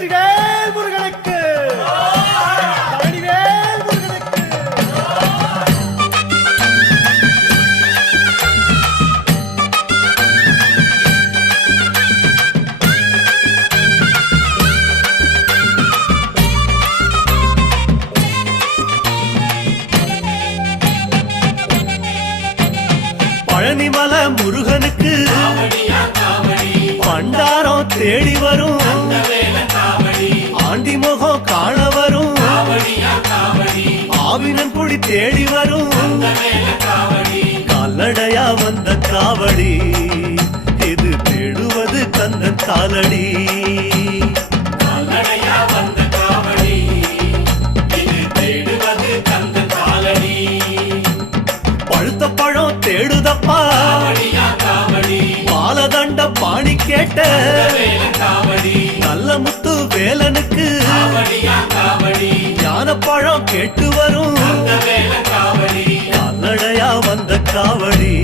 வெற்றிவேல் முருகனுக்கு பழனிவேல் முருகனுக்கு பழனிமலை முருகனுக்கு பண்டாரம் தேடி வரும் ஆண்டி முகம் காண வரும் ஆவினன் குடி தேடி வரும் கால்நடையா வந்த காவடி இது தேடுவது கந்தன் காலடி பழுத்த பழம் தேடுதப்பா பாலதண்ட பாணி கேட்ட நல்ல முத்து வேலனுக்கு ஞானப்பழம் கேட்டு வரும் கால்நடையா வந்த காவடி